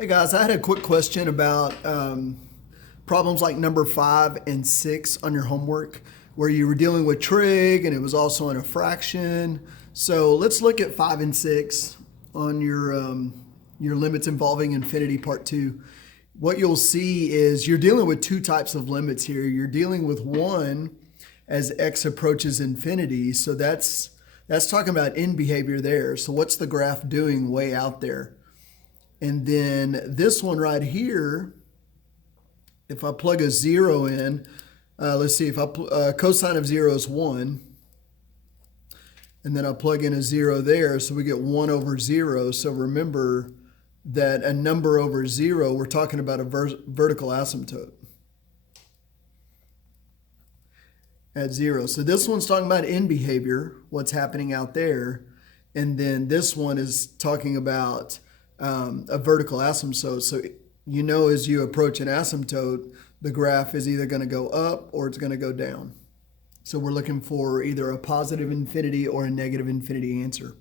Hey guys, I had a quick question about problems like number 5 and 6 on your homework, where you were dealing with trig and it was also in a fraction. So let's look at 5 and 6 on your limits involving infinity part 2. What you'll see is you're dealing with two types of limits here. You're dealing with one as x approaches infinity. So that's talking about end behavior there. So what's the graph doing way out there? And then this one right here, if I plug a 0 in, let's see, if I cosine of 0 is 1, and then I plug in a 0 there, so we get 1 over 0. So remember that a number over 0, we're talking about a vertical asymptote at 0. So this one's talking about end behavior, what's happening out there, and then this one is talking about a vertical asymptote. So you know, as you approach an asymptote, the graph is either going to go up or it's going to go down. So we're looking for either a positive infinity or a negative infinity answer.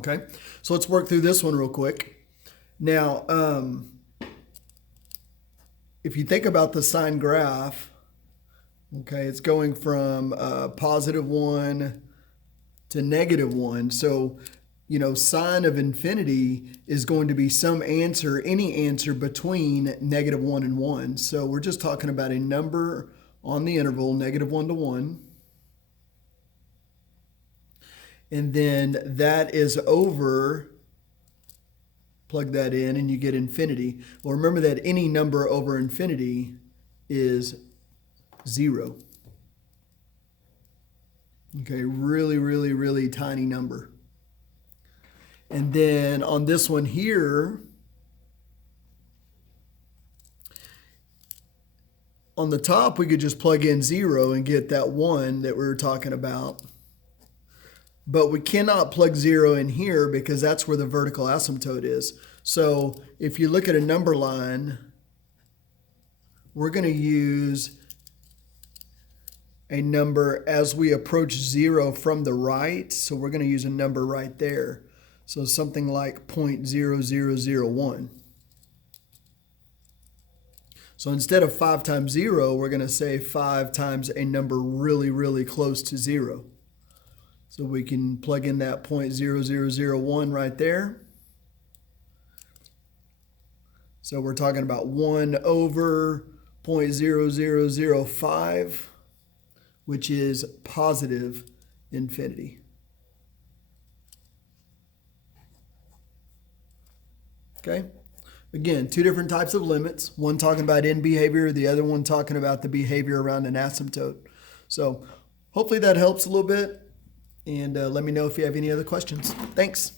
Okay, so let's work through this one real quick. Now, if you think about the sine graph, okay, it's going from positive 1 to negative 1. So you know, sine of infinity is going to be some answer, any answer between negative 1 and 1. So we're just talking about a number on the interval, negative 1 to 1. And then that is over, plug that in, and you get infinity. Well, remember that any number over infinity is 0. Okay, really, really, really tiny number. And then on this one here, on the top, we could just plug in 0 and get that 1 that we were talking about. But we cannot plug 0 in here because that's where the vertical asymptote is. So if you look at a number line, we're going to use a number as we approach 0 from the right. So we're going to use a number right there. So something like 0.0001. So instead of 5 times 0, we're going to say 5 times a number really, really close to 0. So we can plug in that 0.0001 right there. So we're talking about 1 over 0.0005, which is positive infinity. Okay, again, two different types of limits. One talking about end behavior, the other one talking about the behavior around an asymptote. So hopefully that helps a little bit, and let me know if you have any other questions. Thanks.